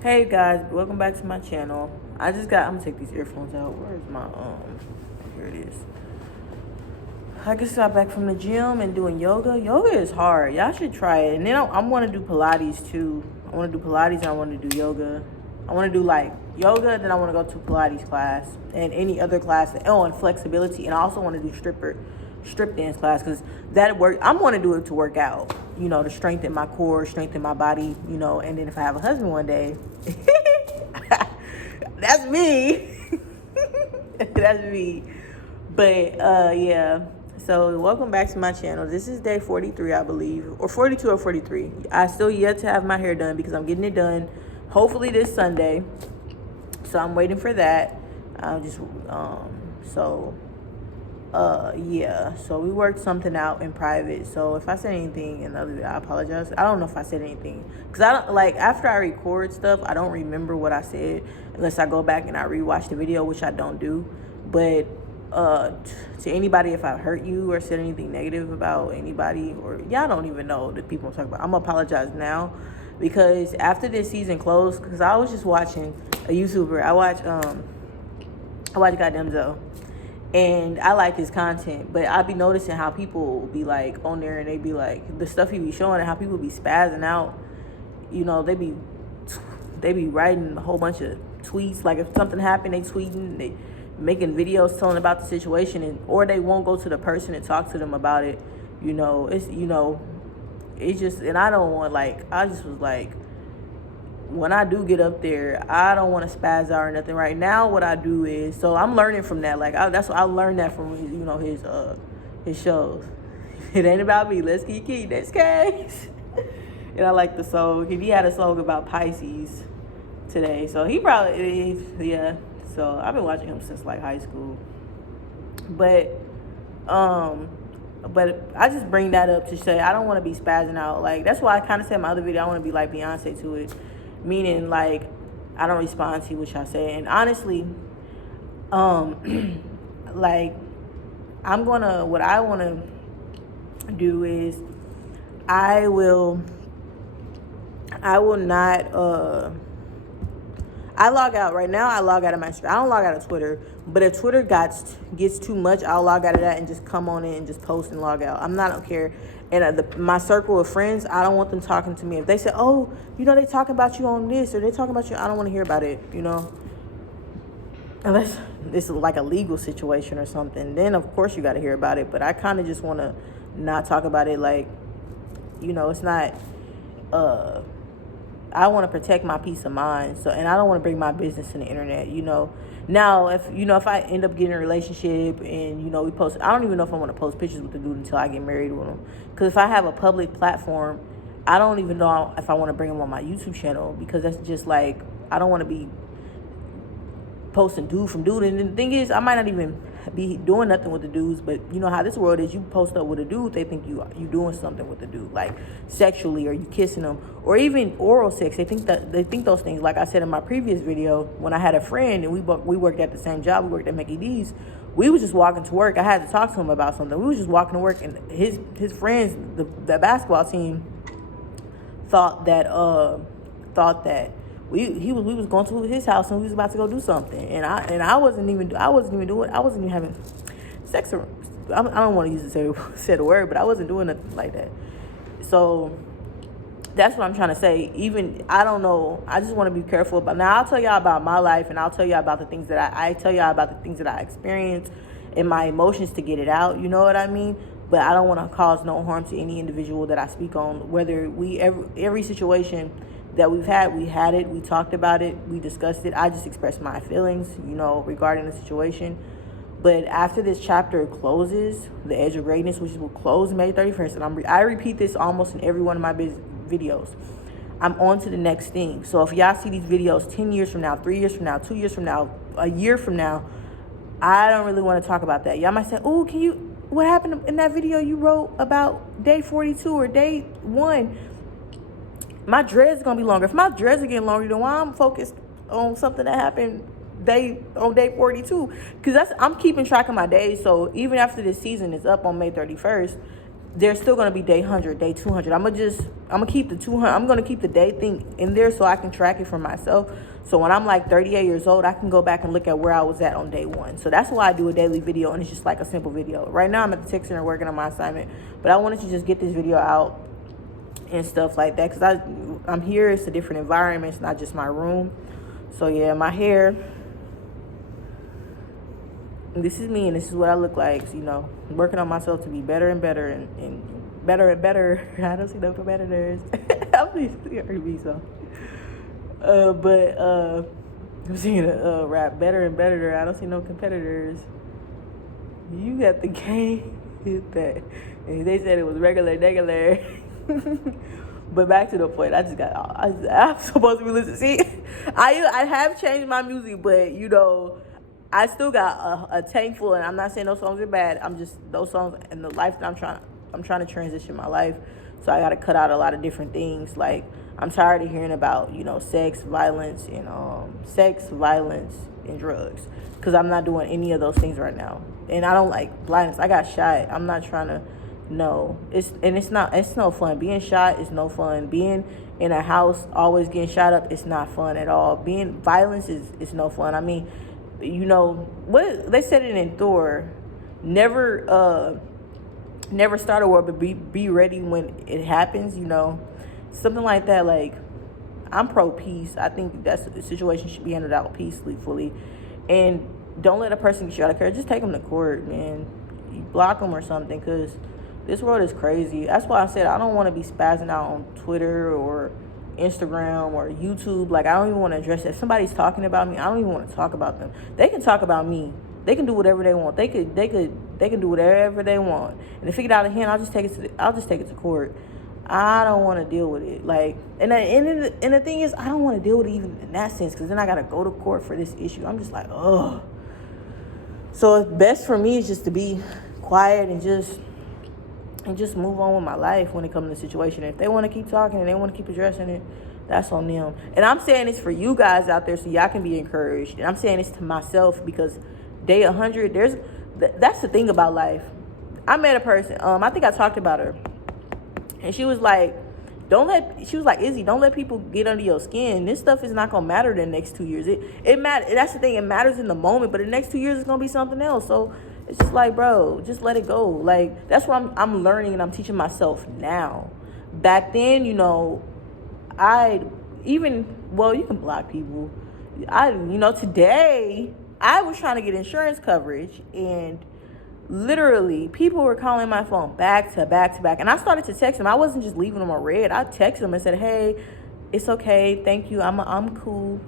Hey guys, welcome back to my channel. I'm gonna take these earphones out. Where's my here it is. I just got back from the gym and doing yoga. Yoga is hard. Y'all should try it. And then I'm want to do Pilates too. I want to do Pilates and I want to do yoga. I want to do like yoga, then I want to go to Pilates class and any other class. And flexibility. And I also want to do strip dance class because that work. I'm want to do it to work out. You know, to strengthen my core, strengthen my body. You know, and then if I have a husband one day, that's me. That's me. But yeah. So welcome back to my channel. This is day 43, I believe, or 42 or 43. I still yet to have my hair done because I'm getting it done hopefully this Sunday. So I'm waiting for that. Yeah. So we worked something out in private. So if I said anything in the other video, I apologize. I don't know if I said anything because I don't like after I record stuff, I don't remember what I said unless I go back and I rewatch the video, which I don't do. But to anybody, if I hurt you or said anything negative about anybody, or y'all don't even know the people I'm talking about, I'm gonna apologize now because after this season closed, because I was just watching a YouTuber. I watch Goddamn Zoe. And I like his content, but I be noticing how people be like on there and they be like the stuff he be showing and how people be spazzing out. You know, they be writing a whole bunch of tweets. Like if something happened, they tweeting, they making videos telling about the situation, and or they won't go to the person and talk to them about it. It's just, and I don't want I just was like, when I do get up there, I don't want to spaz out or nothing. Right now, what I do is, so I'm learning from that. That's what I learned that from his shows. It ain't about me. Let's keep that's case. And I like the song. He had a song about Pisces today, so he probably is, yeah. So I've been watching him since like high school, but I just bring that up to say I don't want to be spazzing out. Like that's why I kind of said in my other video I want to be like Beyonce to it. Meaning like I don't respond to what y'all say. And honestly, like what I wanna do is I will not I log out right now. I log out of my I don't log out of Twitter, but if Twitter gets too much, I'll log out of that and just come on in and just post and log out. I don't care. And my circle of friends, I don't want them talking to me. If they say, "Oh, they talking about you on this," or they talking about you, I don't want to hear about it. Unless it's like a legal situation or something, then of course you got to hear about it. But I kind of just want to not talk about it. Like, it's not. I want to protect my peace of mind. So, and I don't want to bring my business to the internet. Now if I end up getting a relationship and we post, I don't even know if I want to post pictures with the dude until I get married with him. Because if I have a public platform, I don't even know if I want to bring him on my YouTube channel, because that's just like, I don't want to be posting dude from dude. And the thing is, I might not even be doing nothing with the dudes, but you know how this world is. You post up with a dude, they think you doing something with the dude, like sexually, or you kissing them, or even oral sex. They think those things. Like I said in my previous video, when I had a friend and we worked at the same job, we worked at Mickey D's. We was just walking to work. I had to talk to him about something. We was just walking to work, and his friends, the basketball team, thought that we was going to his house and we was about to go do something, and I wasn't even having sex. I don't want to use the word, but I wasn't doing nothing like that. So that's what I'm trying to say. Even I don't know. I just want to be careful about. Now I'll tell y'all about my life, and I'll tell y'all about the things that I tell y'all about the things that I experienced and my emotions to get it out. You know what I mean? But I don't want to cause no harm to any individual that I speak on. Whether every situation that we had it, we talked about it, we discussed it. I just expressed my feelings, regarding the situation. But after this chapter closes, The Edge of Greatness, which will close May 31st, and I repeat this almost in every one of my videos, I'm on to the next thing. So if y'all see these videos 10 years from now, 3 years from now, 2 years from now, a year from now, I don't really want to talk about that. Y'all might say, "Oh, what happened in that video you wrote about day 42 or day 1? My dreads gonna be longer." If my dreads are getting longer, then why I'm focused on something that happened on day 42? Because I'm keeping track of my days. So even after this season is up on May 31st, there's still gonna be day 100, day 200. I'm gonna keep the 200. I'm gonna keep the day thing in there so I can track it for myself. So when I'm like 38 years old, I can go back and look at where I was at on day 1. So that's why I do a daily video, and it's just like a simple video. Right now I'm at the tech center working on my assignment, but I wanted to just get this video out and stuff like that because I'm here. It's a different environment. It's not just my room. So yeah, my hair. This is me, and this is what I look like. So, you know, working on myself to be better and better and better and better. I don't see no competitors. I'm scared me so. I'm seeing a rap better and better. I don't see no competitors. You got the game that they said it was regular. But back to the point, I'm supposed to be listening. See, I have changed my music, but you know, I still got a tank full, and I'm not saying those songs are bad. I'm just those songs and the life that I'm trying to transition my life, so I got to cut out a lot of different things. Like I'm tired of hearing about sex, violence, and drugs, because I'm not doing any of those things right now, and I don't like violence. I got shot. I'm not trying to. No, it's no fun. Being shot is no fun. Being in a house always getting shot up, it's not fun at all. Being violence is no fun. I mean, what they said it in Thor, never start a war, but be ready when it happens. Something like that. Like I'm pro peace. I think that's the situation should be handled out peacefully, and don't let a person get you out of care. Just take them to court, man. You block them or something, because this world is crazy. That's why I said I don't want to be spazzing out on Twitter or Instagram or YouTube. Like I don't even want to address it. If somebody's talking about me, I don't even want to talk about them. They can talk about me. They can do whatever they want. They can do whatever they want. And if it get out of hand, I'll just take it to court. I don't want to deal with it. Like, and the thing is, I don't want to deal with it even in that sense, because then I gotta go to court for this issue. I'm just like, ugh. So it's best for me is just to be quiet and just move on with my life when it comes to the situation. If they want to keep talking and they want to keep addressing it, that's on them. And I'm saying this for you guys out there so y'all can be encouraged. And I'm saying this to myself because day 100, that's the thing about life. I met a person, I think I talked about her. And she was like, Izzy, don't let people get under your skin. This stuff is not going to matter the next 2 years. It matters. That's the thing. It matters in the moment, but the next 2 years is going to be something else. So it's just like, bro, just let it go. Like, that's what I'm learning and I'm teaching myself now. Back then, you can block people. Today, I was trying to get insurance coverage, and literally, people were calling my phone back to back to back. And I started to text them. I wasn't just leaving them on red. I texted them and said, hey, it's okay. Thank you. I'm cool.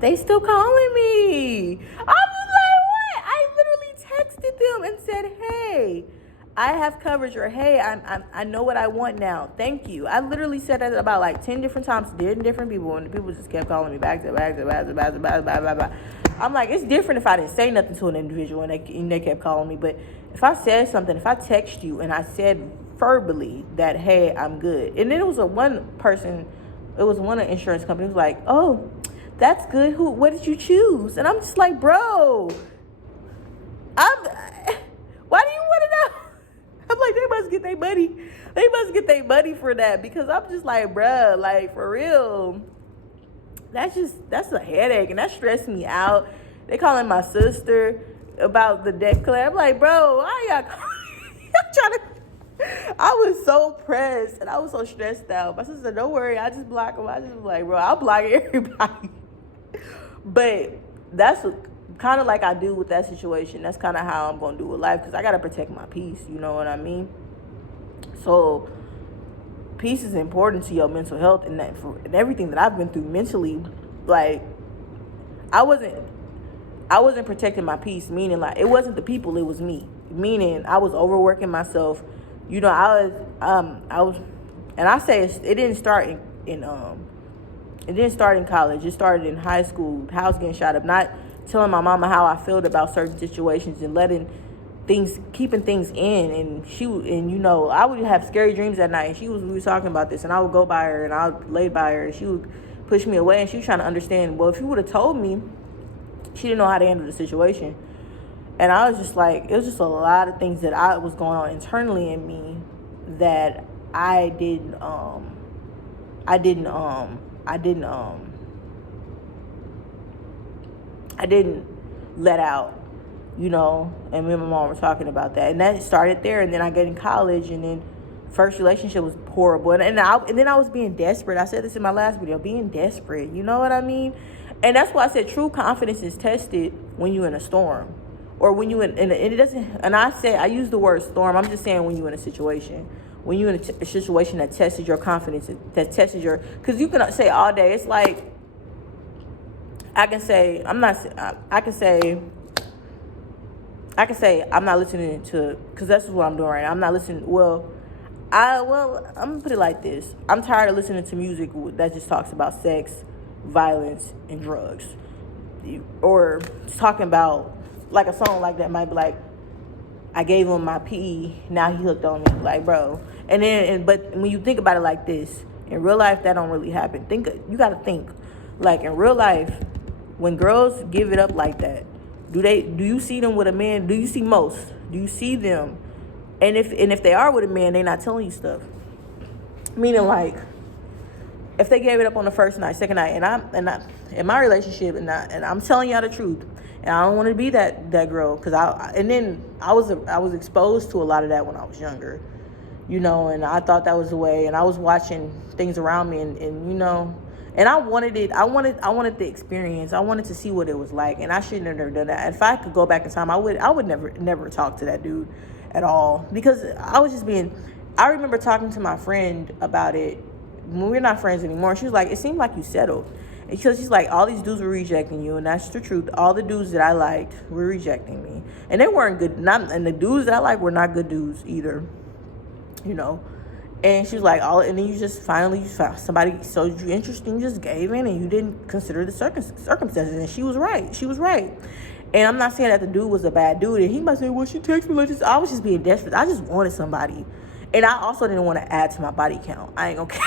They still calling me. I'm just like, what? I literally texted them and said, hey, I have coverage, or hey, I know what I want now. Thank you. I literally said that about like 10 different times to different people, and the people just kept calling me back to back to back to back to back to back. I'm like, it's different if I didn't say nothing to an individual and they kept calling me. But if I said something, if I text you and I said verbally that, hey, I'm good. And then it was one insurance company who was like, oh, that's good. What did you choose? And I'm just like, bro, why do you want to know? I'm like, they must get their money. They must get their money for that, because I'm just like, bruh, like, for real. That's a headache, and that stressed me out. They calling my sister about the debt collector. I'm like, bro, why y'all calling? I'm trying to. I was so pressed and I was so stressed out. My sister said, don't worry, I just block them. I just was like, bro, I'll block everybody. But that's kind of like I do with that situation. That's kind of how I'm going to do with life, because I got to protect my peace. You know what I mean? So peace is important to your mental health, and everything that I've been through mentally. Like, I wasn't protecting my peace, meaning like it wasn't the people, it was me. Meaning I was overworking myself. I was, and I say it didn't start in college. It started in high school. House getting shot up, not telling my mama how I felt about certain situations, and keeping things in. And I would have scary dreams at night. And we were talking about this, and I would go by her and I would lay by her, and she would push me away, and she was trying to understand. Well, if you would have told me, she didn't know how to handle the situation. And I was just like, it was just a lot of things that I was going on internally in me that I didn't I didn't let out, you know. And me and my mom were talking about that, and that started there. And then I got in college, and then first relationship was horrible, and then I was being desperate. I said this in my last video, being desperate, you know what I mean? And that's why I said true confidence is tested when you're in a storm, or when you and it doesn't. And I use the word storm. I'm just saying when you're in a situation, when you're in a situation that tested your confidence, that tested your, because you can say all day. It's like I can say I'm not. I can say I'm not listening to, because that's what I'm doing right now. I'm not listening. I'm gonna put it like this. I'm tired of listening to music that just talks about sex, violence, and drugs, or talking about, like, a song like that might be like, I gave him my PE, now he hooked on me. Like, bro. But when you think about it like this, in real life that don't really happen. You gotta think, like, in real life, when girls give it up like that, do you see them with a man? Do you see most? Do you see them? And if they are with a man, they not telling you stuff. Meaning, like, if they gave it up on the first night, second night, and I'm in my relationship, and I'm telling y'all the truth, and I don't want to be that girl, because I was exposed to a lot of that when I was younger, you know, and I thought that was the way, and I was watching things around me, and you know, and I wanted it. I wanted the experience. I wanted to see what it was like, and I shouldn't have never done that. If I could go back in time, I would never talk to that dude at all, because I was just being. I remember talking to my friend about it when we're not friends anymore. She was like, "It seemed like you settled," because she's like, "All these dudes were rejecting you," and that's the truth. All the dudes that I liked were rejecting me, and they weren't good. And the dudes that I liked were not good dudes either, you know. And she was like, and then you just finally found somebody so interesting, you just gave in, and you didn't consider the circumstances. And she was right. And I'm not saying that the dude was a bad dude, and he might say, well, she texted me like this. I was just being desperate. I just wanted somebody. And I also didn't want to add to my body count. I ain't gonna care.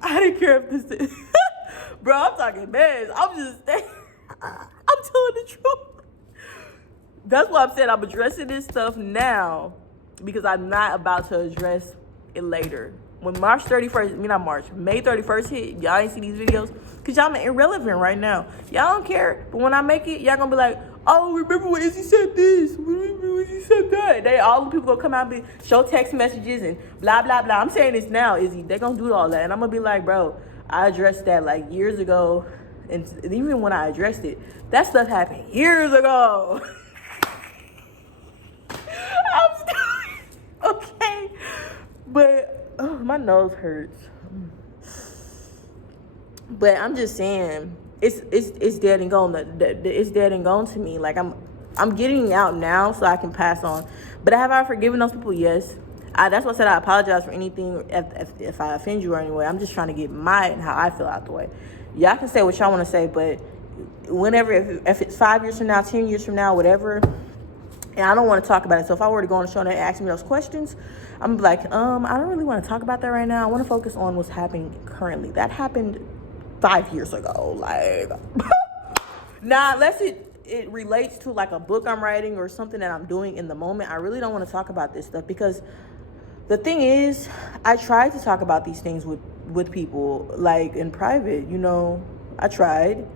I didn't care if this is. Bro, I'm talking mess. I'm telling the truth. That's why I'm saying I'm addressing this stuff now, because I'm not about to address it later. When May 31st hit, y'all ain't see these videos, because y'all irrelevant right now. Y'all don't care. But when I make it, y'all gonna be like, oh, remember when Izzy said this? Remember when Izzy said that? All the people gonna come out and show text messages and blah, blah, blah. I'm saying this now, Izzy. They gonna do all that. And I'm gonna be like, bro, I addressed that like years ago. And even when I addressed it, that stuff happened years ago. I'm still okay. But my nose hurts. But I'm just saying, it's dead and gone. It's dead and gone to me. Like, I'm getting out now so I can pass on. But have I forgiven those people? Yes. That's why I said I apologize for anything if I offend you or anyway. I'm just trying to get how I feel out the way. Y'all can say what y'all want to say, but whenever, if it's 5 years from now, 10 years from now, whatever, and I don't want to talk about it. So if I were to go on the show and they ask me those questions, I'm like, I don't really want to talk about that right now. I want to focus on what's happening currently. That happened 5 years ago. Like, now, unless it relates to like a book I'm writing or something that I'm doing in the moment, I really don't want to talk about this stuff, because the thing is, I tried to talk about these things with people, like, in private, you know. I tried.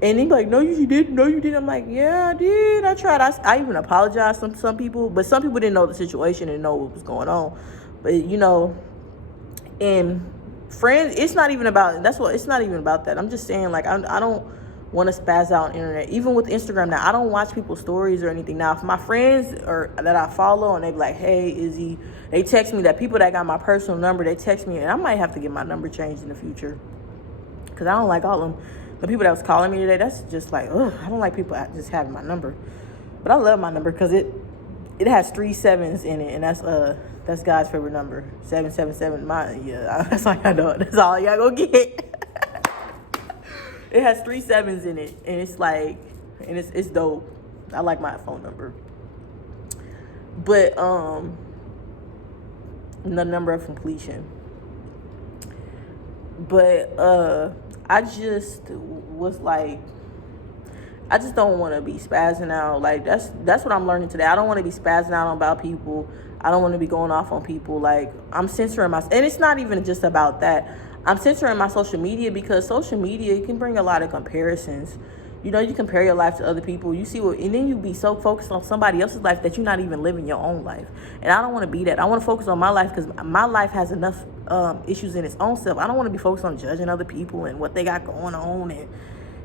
And they'd be like, no, you didn't. No, you didn't. I'm like, yeah, I did. I tried. I even apologized to some people, but some people didn't know the situation and know what was going on. But, you know, and friends, it's not even about that. I'm just saying, like, I don't want to spaz out on the internet. Even with Instagram now, I don't watch people's stories or anything. Now, if my friends or that I follow and they be like, hey, Izzy, they text me, that people that got my personal number, they text me, and I might have to get my number changed in the future, because I don't like all them. The people that was calling me today, that's just like, ugh, I don't like people just having my number. But I love my number because it has 3 7s in it, and that's God's favorite number, 777. That's all I know. That's all y'all gonna get. It has 3 7s in it, and it's like, and it's dope. I like my phone number. But the number of completion. But I just was like, I just don't want to be spazzing out. Like that's what I'm learning today. I don't want to be spazzing out about people. I don't want to be going off on people. Like, I'm censoring myself, and it's not even just about that. I'm censoring my social media because social media can bring a lot of comparisons. You know, you compare your life to other people. You see what, and then you be so focused on somebody else's life that you're not even living your own life. And I don't want to be that. I want to focus on my life because my life has enough issues in its own self. I don't want to be focused on judging other people and what they got going on. And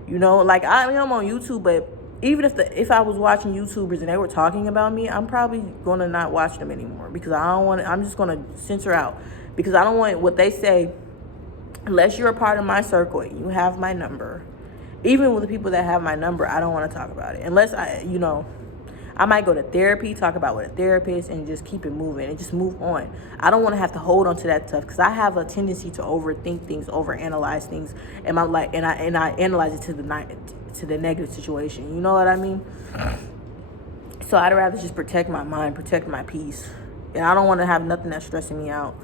you know, like, I mean, I'm on YouTube, but even if I was watching YouTubers and they were talking about me, I'm probably gonna not watch them anymore because I don't want. I'm just gonna censor out because I don't want what they say. Unless you're a part of my circle and you have my number, even with the people that have my number, I don't want to talk about it. Unless I might go to therapy, talk about with a therapist, and just keep it moving and just move on. I don't want to have to hold on to that stuff because I have a tendency to overthink things, overanalyze things, and I analyze it to the negative situation. You know what I mean? So I'd rather just protect my mind, protect my peace, and I don't want to have nothing that's stressing me out.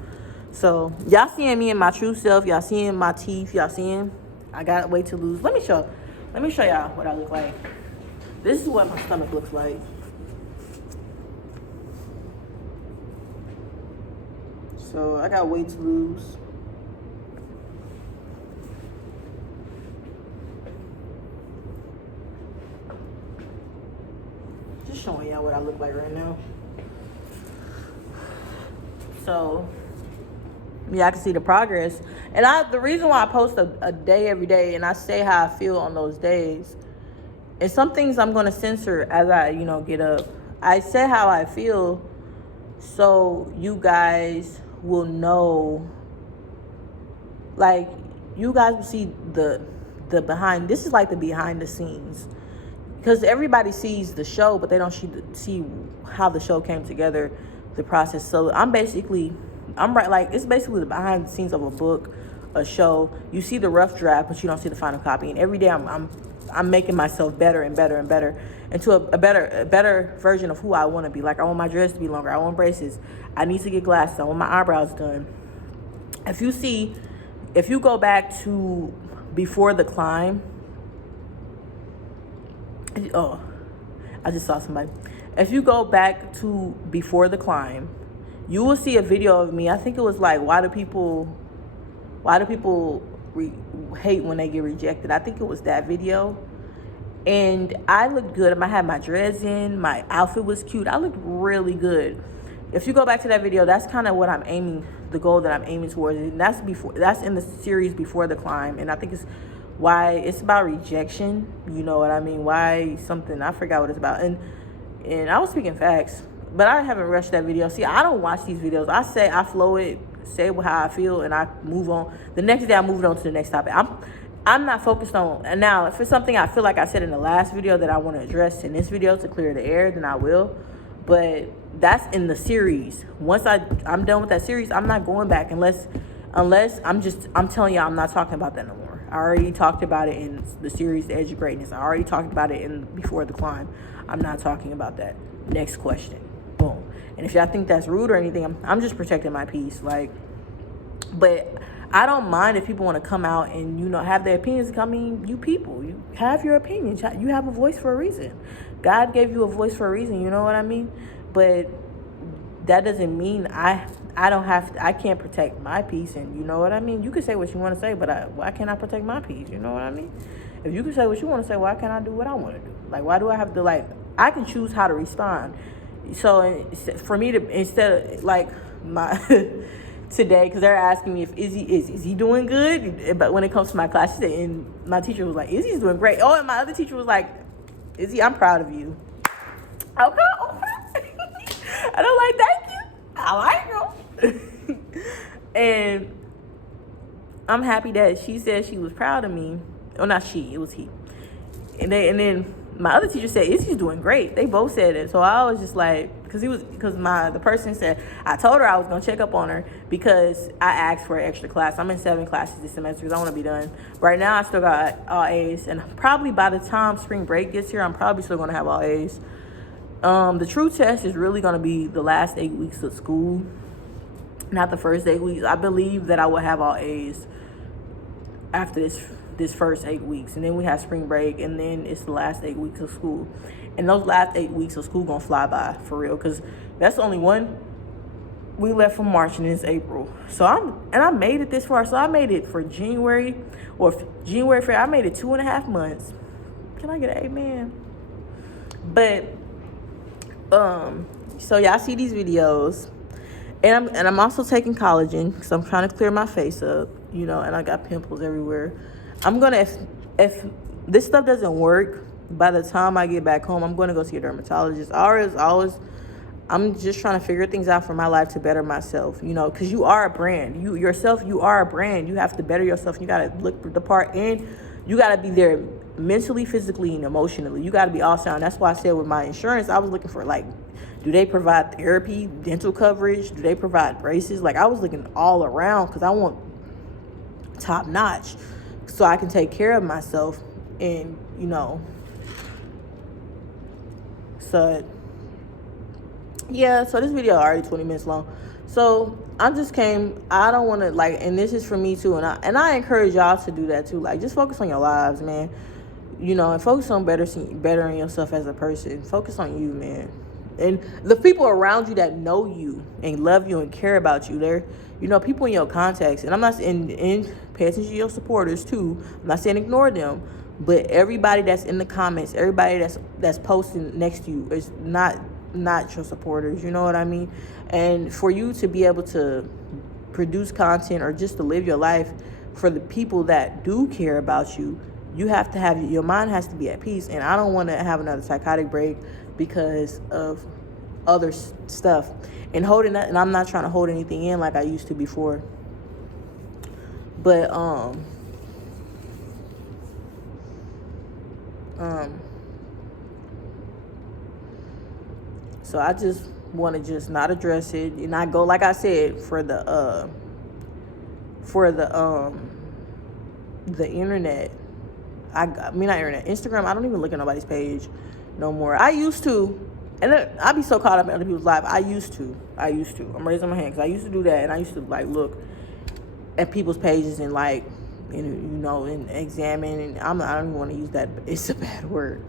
So y'all seeing me in my true self, y'all seeing my teeth, y'all seeing I got weight to lose. Let me show y'all what I look like. This is what my stomach looks like. So I got weight to lose. Just showing y'all what I look like right now. So yeah, I can see the progress. And the reason why I post a day every day and I say how I feel on those days, and some things I'm going to censor as I, get up. I say how I feel so you guys will know, like, you guys will see the behind. This is like the behind the scenes. Because everybody sees the show, but they don't see how the show came together, the process. So it's basically the behind the scenes of a book, a show. You see the rough draft, but you don't see the final copy. And every day I'm making myself better and better and better into a better version of who I want to be. Like, I want my dress to be longer. I want braces. I need to get glasses. I want my eyebrows done. If you go back to before the climb, oh, I just saw somebody. If you go back to before the climb, you will see a video of me. I think it was like, why do people hate when they get rejected? I think it was that video. And I looked good. I had my dreads in. My outfit was cute. I looked really good. If you go back to that video, that's kind of what I'm aiming, the goal that I'm aiming towards. And that's in the series Before the Climb. And I think it's about rejection. You know what I mean? Why something, I forgot what it's about. And I was speaking facts, but I haven't rushed that video. See, I don't watch these videos. I flow it, say how I feel, and I move on. The next day, I move on to the next topic. I'm not focused on, and now if it's something I feel like I said in the last video that I want to address in this video to clear the air, then I will. But that's in the series. Once I'm done with that series, I'm not going back unless I'm telling y'all I'm not talking about that no more. I already talked about it in the series The Edge of Greatness. I already talked about it in Before the Climb. I'm not talking about that. Next question. Boom. And if y'all think that's rude or anything, I'm just protecting my peace. Like, but I don't mind if people want to come out and, have their opinions. I mean, you people, you have your opinions. You have a voice for a reason. God gave you a voice for a reason. You know what I mean? But that doesn't mean I can't protect my peace. And you know what I mean? You can say what you want to say, but why can't I protect my peace? You know what I mean? If you can say what you want to say, why can't I do what I want to do? Like, why do I have to, I can choose how to respond. So for me to, instead of, my... today, because they're asking me if is he doing good, but when it comes to my class, she said, and my teacher was like, Izzy's doing great. Oh, and my other teacher was like, Izzy, I'm proud of you. Okay. And I'm like, thank you, I like you. And I'm happy that she said she was proud of me. Oh, not she, it was he. And then my other teacher said, Izzy's doing great. They both said it. So I was just like, because the person said, I told her I was going to check up on her because I asked for an extra class. I'm in 7 classes this semester because I want to be done. Right now, I still got all A's. And probably by the time spring break gets here, I'm probably still going to have all A's. The true test is really going to be the last 8 weeks of school, not the first 8 weeks. I believe that I will have all A's after this first 8 weeks, and then we have spring break, and then it's the last 8 weeks of school. And those last 8 weeks of school gonna fly by for real, because that's the only one. We left from March and it's April. So I made it this far. So I made it for January, February. I made it 2.5 months. Can I get an amen? But so y'all see these videos, and I'm also taking collagen because I'm trying to clear my face up, you know, and I got pimples everywhere. I'm gonna, if this stuff doesn't work by the time I get back home, I'm gonna go see a dermatologist. I'm just trying to figure things out for my life to better myself, you know, because you are a brand. You are a brand. You have to better yourself. You got to look the part, and you got to be there mentally, physically, and emotionally. You got to be all sound. That's why I said with my insurance, I was looking for, like, do they provide therapy, dental coverage? Do they provide braces? Like, I was looking all around because I want top notch so I can take care of myself. And, you know, so yeah, so this video already 20 minutes long. So I don't want to, like, and this is for me too, and I encourage y'all to do that too. Like, just focus on your lives, man. You know, and focus on bettering yourself as a person. Focus on you, man. And the people around you that know you and love you and care about you, they're, you know, people in your contacts. And I'm not saying, pay attention to your supporters too. I'm not saying ignore them, but everybody that's in the comments, everybody that's posting next to you is not your supporters, you know what I mean? And for you to be able to produce content or just to live your life for the people that do care about you, you have to have, your mind has to be at peace. And I don't want to have another psychotic break because of other stuff and holding that. And I'm not trying to hold anything in like I used to before, but so I just want to just not address it and not go, like I said, for the internet. I mean, not internet, Instagram. I don't even look at nobody's page no more. I used to, and I be so caught up in other people's lives. I used to. I'm raising my hand because I used to do that, and I used to, like, look at people's pages and, like, you know, and examine. And I don't even want to use that. It's a bad word.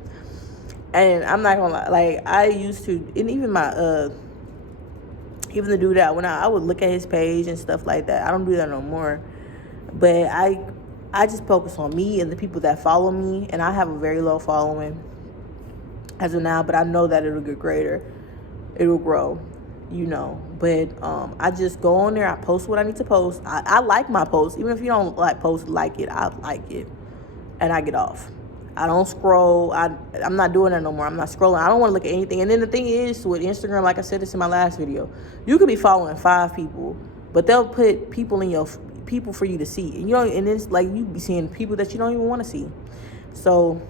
And I'm not gonna lie, like, I used to, and even even the dude that when I would look at his page and stuff like that. I don't do that no more. But I just focus on me and the people that follow me, and I have a very low following as of now, but I know that it'll get greater. It'll grow, you know. But I just go on there, I post what I need to post. I like my posts. Even if you don't like it, I like it. And I get off. I don't scroll. I'm not doing that no more. I'm not scrolling. I don't want to look at anything. And then the thing is, with Instagram, like I said this in my last video, you could be following 5 people, but they'll put people for you to see. And, you know, and it's like you be seeing people that you don't even want to see. So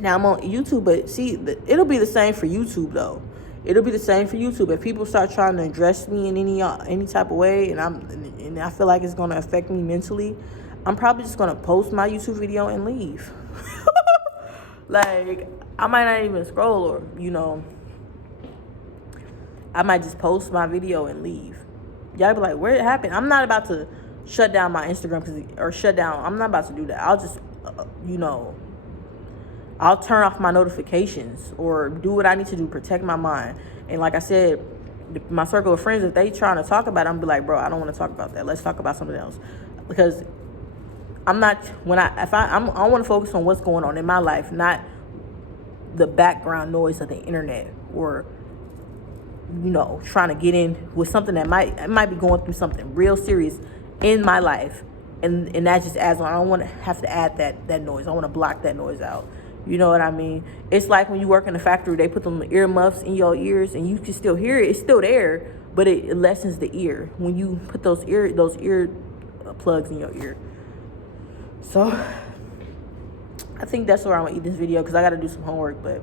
now I'm on YouTube, but see, it'll be the same for YouTube though. It'll be the same for YouTube. If people start trying to address me in any type of way, and I feel like it's going to affect me mentally, I'm probably just going to post my YouTube video and leave. Like, I might not even scroll, or, you know, I might just post my video and leave. Y'all be like, where it happened? I'm not about to shut down my Instagram I'm not about to do that. I'll just, you know, I'll turn off my notifications or do what I need to do, protect my mind. And like I said, my circle of friends, if they trying to talk about it, I'm be like, bro, I don't want to talk about that. Let's talk about something else. Because I want to focus on what's going on in my life, not the background noise of the internet, or, you know, trying to get in with something that might be going through something real serious in my life, and that just adds on. I don't want to have to add that noise. I want to block that noise out. You know what I mean? It's like when you work in a factory, they put them earmuffs in your ears, and you can still hear it. It's still there, but it lessens the ear when you put those ear plugs in your ear. So I think that's where I'm gonna eat this video, because I got to do some homework. But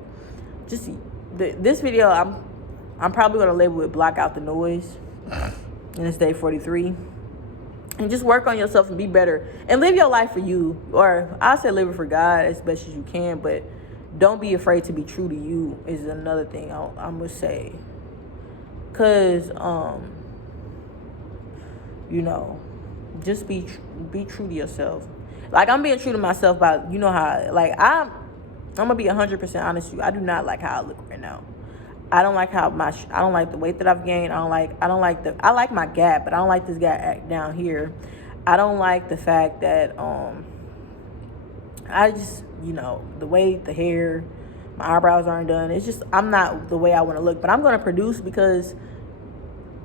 just this video, I'm probably gonna label it "Block Out the Noise," and it's day 43. And just work on yourself and be better and live your life for you, or I say live it for God as best as you can. But don't be afraid to be true to you is another thing I'm gonna say, because you know, just be true to yourself. Like, I'm being true to myself by, you know how, like, I'm gonna be 100% honest with you. I do not like how I look right now. I don't like how I don't like the weight that I've gained. I like my gap, but I don't like this gap down here. I don't like the fact that I just, the weight, the hair, my eyebrows aren't done. It's just, I'm not the way I want to look, but I'm going to produce because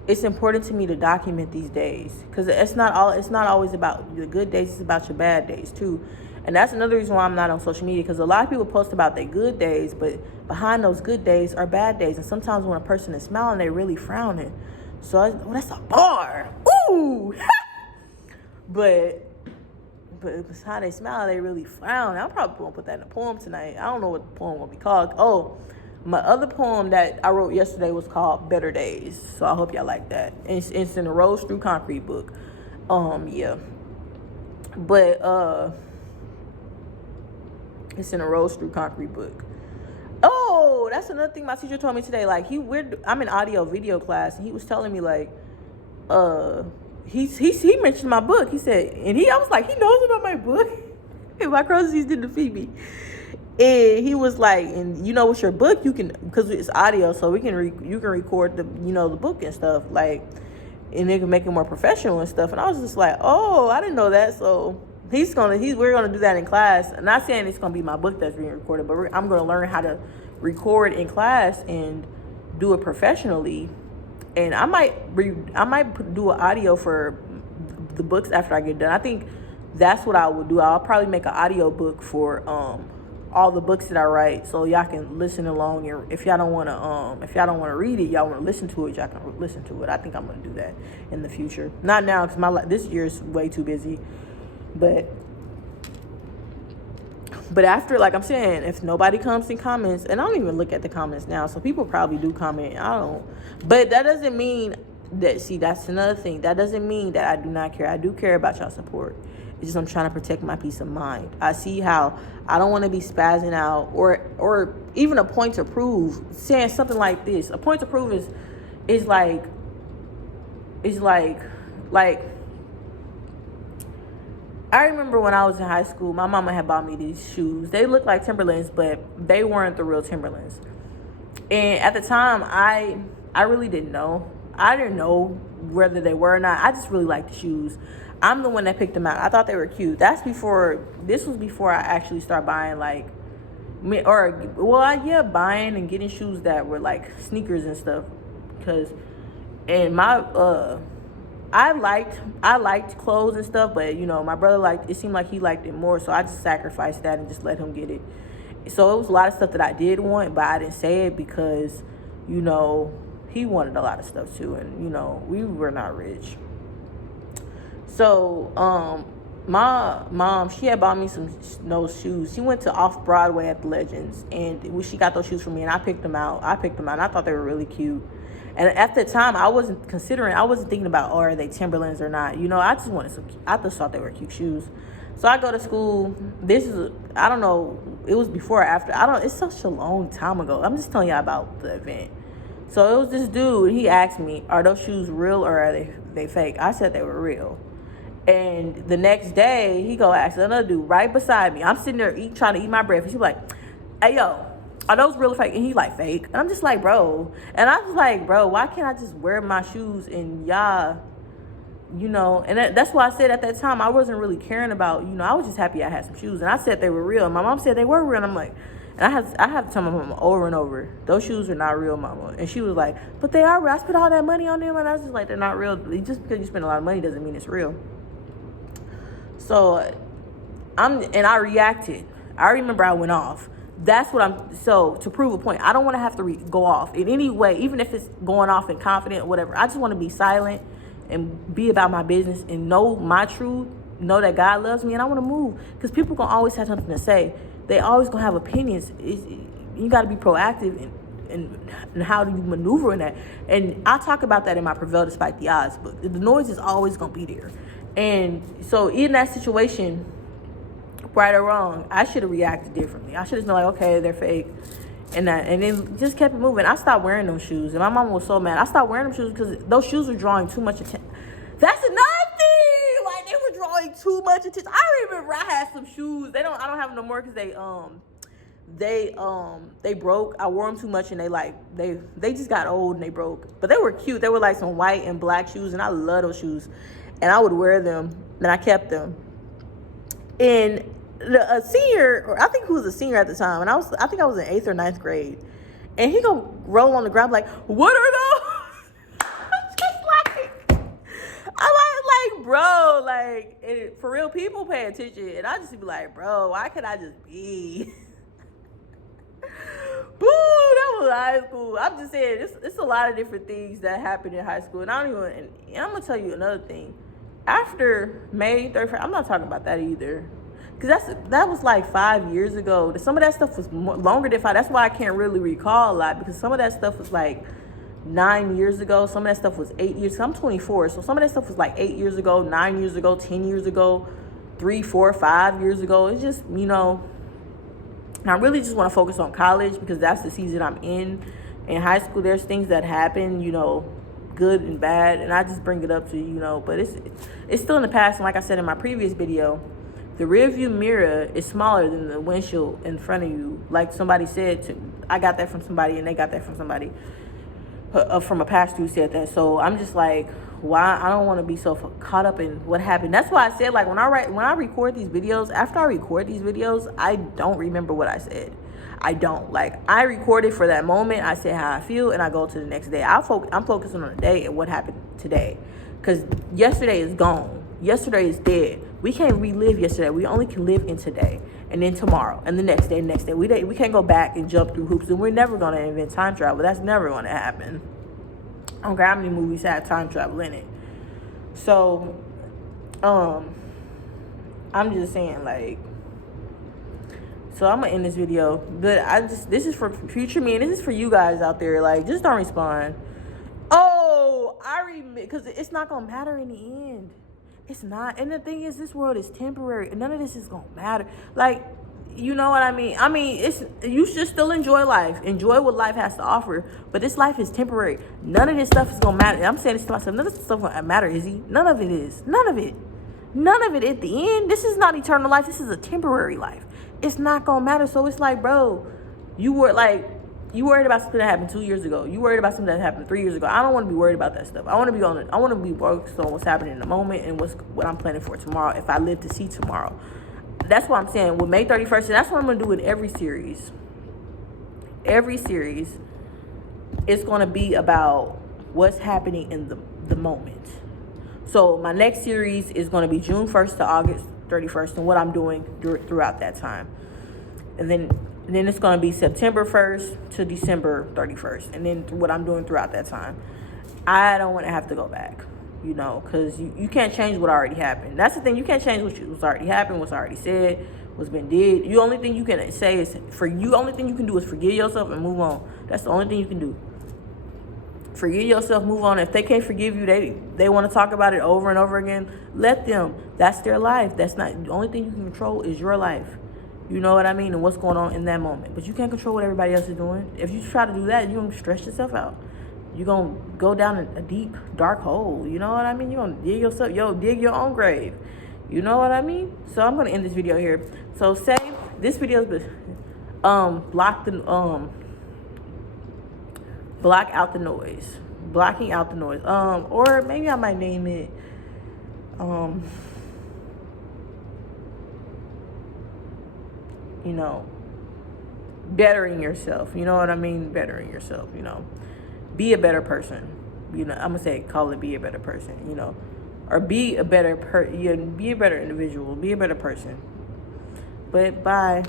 it's important to me to document these days, because it's not always about the good days. It's about your bad days too. And that's another reason why I'm not on social media, because a lot of people post about their good days, but behind those good days are bad days. And sometimes when a person is smiling, they're really frowning. So that's a bar. Ooh. but behind they smile, they really frown. I'm probably going to put that in a poem tonight. I don't know what the poem will be called. Oh, my other poem that I wrote yesterday was called Better Days. So I hope y'all like that. It's in the Rose Through Concrete book. Yeah. But it's in a Rose Through Concrete book. Oh, that's another thing my teacher told me today. Like, I'm in audio video class, and he was telling me, like, he mentioned my book. He said, I was like, he knows about my book. And my cousins didn't defeat me. And he was like, and with your book, you can, because it's audio, so you can record the the book and stuff, like, and they can make it more professional and stuff. And I was just like, oh, I didn't know that. So we're gonna do that in class. I'm not saying it's gonna be my book that's being recorded, but I'm gonna learn how to record in class and do it professionally. And I might do an audio for the books after I get done. I think that's what I will do. I'll probably make an audio book for all the books that I write, so y'all can listen along. And if y'all don't want to read it, y'all want to listen to it, y'all can listen to it. I think I'm gonna do that in the future. Not now, because this year is way too busy. But after, like I'm saying, if nobody comes and comments, and I don't even look at the comments now, so people probably do comment. I don't. But that doesn't mean that, see, that's another thing. That doesn't mean that I do not care. I do care about y'all support. It's just I'm trying to protect my peace of mind. I see how I don't want to be spazzing out, or even a point to prove, saying something like this. A point to prove is like I remember when I was in high school, my mama had bought me these shoes. They looked like Timberlands, but they weren't the real Timberlands. And at the time, I really didn't know. I didn't know whether they were or not. I just really liked the shoes. I'm the one that picked them out. I thought they were cute. This was before I actually started buying, like, buying and getting shoes that were like sneakers and stuff. I liked clothes and stuff, but my brother it seemed like he liked it more, so I just sacrificed that and just let him get it. So it was a lot of stuff that I did want, but I didn't say it because he wanted a lot of stuff too, and we were not rich. So my mom, she had bought me those shoes. She went to Off Broadway at the Legends, and she got those shoes for me, and I picked them out, and I thought they were really cute. And at the time, I wasn't thinking about, are they Timberlands or not. I just thought they were cute shoes. So I go to school. I don't know, it was before or after. It's such a long time ago. I'm just telling y'all about the event. So it was this dude, he asked me, are those shoes real or are they fake? I said they were real. And the next day, he go ask another dude right beside me. I'm sitting there trying to eat my breakfast. He's like, hey, yo, are those real or fake? And he like, fake. And I'm just like, bro. And I was like, bro, why can't I just wear my shoes and y'all, and that's why I said at that time, I wasn't really caring about, I was just happy I had some shoes. And I said they were real. And my mom said they were real. And I'm like, and I have to tell my mom over and over, those shoes are not real, mama. And she was like, but they are real. I spent all that money on them. And I was just like, they're not real. Just because you spend a lot of money doesn't mean it's real. So I reacted. I remember I went off. To prove a point, I don't want to have to go off in any way, even if it's going off in confident or whatever. I just want to be silent and be about my business and know my truth, know that God loves me, and I want to move. Because people going to always have something to say. They always going to have opinions. You got to be proactive and how do you maneuver in that. And I talk about that in my Prevail Despite the Odds book. The noise is always going to be there. And so in that situation, right or wrong, I should have reacted differently. I should have been like, okay, they're fake. And then just kept it moving. I stopped wearing those shoes. And my mom was so mad. I stopped wearing them shoes because those shoes were drawing too much attention. That's another thing. Like, drawing too much attention. I remember I had some shoes. I don't have them no more because they broke. I wore them too much and they just got old and they broke. But they were cute. They were like some white and black shoes, and I love those shoes. And I would wear them, and I kept them. And a senior, or I think he was a senior at the time, and I think I was in 8th or 9th grade, and he gonna roll on the ground like, what are those? I'm like, bro, like, for real, people pay attention, and I just be like, bro, why can't I just be? Boo, that was high school. I'm just saying, it's a lot of different things that happened in high school, and I don't even, and I'm gonna tell you another thing. After May 31st, I'm not talking about that either. Because that was like 5 years ago. Some of that stuff was longer than 5. That's why I can't really recall a lot. Because some of that stuff was like 9 years ago. Some of that stuff was 8 years. I'm 24. So some of that stuff was like 8 years ago, 9 years ago, 10 years ago, 3, 4, 5 years ago. It's just, I really just want to focus on college because that's the season I'm in. In high school, there's things that happen, good and bad, and I just bring it up to you, but it's still in the past. And like I said in my previous video, the rearview mirror is smaller than the windshield in front of you. Like somebody said I got that from somebody, and they got that from somebody, from a pastor who said that. So I'm just like, why? I don't want to be so caught up in what happened. That's why I said, like, when I record these videos, after I record these videos, I don't remember what I said. I don't. Like, I recorded for that moment. I say how I feel, and I go to the next day. I'm focusing on the day and what happened today. Because yesterday is gone. Yesterday is dead. We can't relive yesterday. We only can live in today. And then tomorrow. And the next day, We can't go back and jump through hoops. And we're never going to invent time travel. That's never going to happen. I don't care how many movies have time travel in it. So, I'm just saying, like, so I'm gonna end this video, but this is for future me, and this is for you guys out there. Like, just don't respond. Oh, because it's not gonna matter in the end. It's not. And the thing is, this world is temporary, and none of this is gonna matter. Like, you know what I mean? You should still enjoy life. Enjoy what life has to offer. But this life is temporary. None of this stuff is gonna matter. I'm saying this to myself. None of this stuff gonna matter, Izzy. None of it is. None of it. None of it at the end. This is not eternal life. This is a temporary life. It's not gonna matter. So it's like, bro, you worried about something that happened 2 years ago. You worried about something that happened 3 years ago. I don't want to be worried about that stuff. I want to be focused on what's happening in the moment and what I'm planning for tomorrow, if I live to see tomorrow. That's what I'm saying with May 31st, and that's what I'm gonna do in every series. Every series, it's gonna be about what's happening in the moment. So my next series is gonna be June 1st to August 31st, and what I'm doing throughout that time. And then it's going to be September 1st to December 31st, and then what I'm doing throughout that time. I don't want to have to go back, because you can't change what already happened. That's the thing. You can't change what's already happened, what's already said, what's been did. The only thing you can say is, only thing you can do is forgive yourself and move on. That's the only thing you can do. Forgive yourself, move on. If they can't forgive you, they want to talk about it over and over again, let them. That's their life. That's not, the only thing you can control is your life. You know what I mean? And what's going on in that moment. But you can't control what everybody else is doing. If you try to do that, you're going to stress yourself out. You're going to go down a deep, dark hole. You know what I mean? You're going to dig your own grave. You know what I mean? So I'm going to end this video here. So say this video's been, block out the noise. Blocking out the noise. Or maybe I might name it, bettering yourself. You know what I mean? Bettering yourself, Be a better person. I'm going to say, call it be a better person, Or be a better be a better individual. Be a better person. But bye.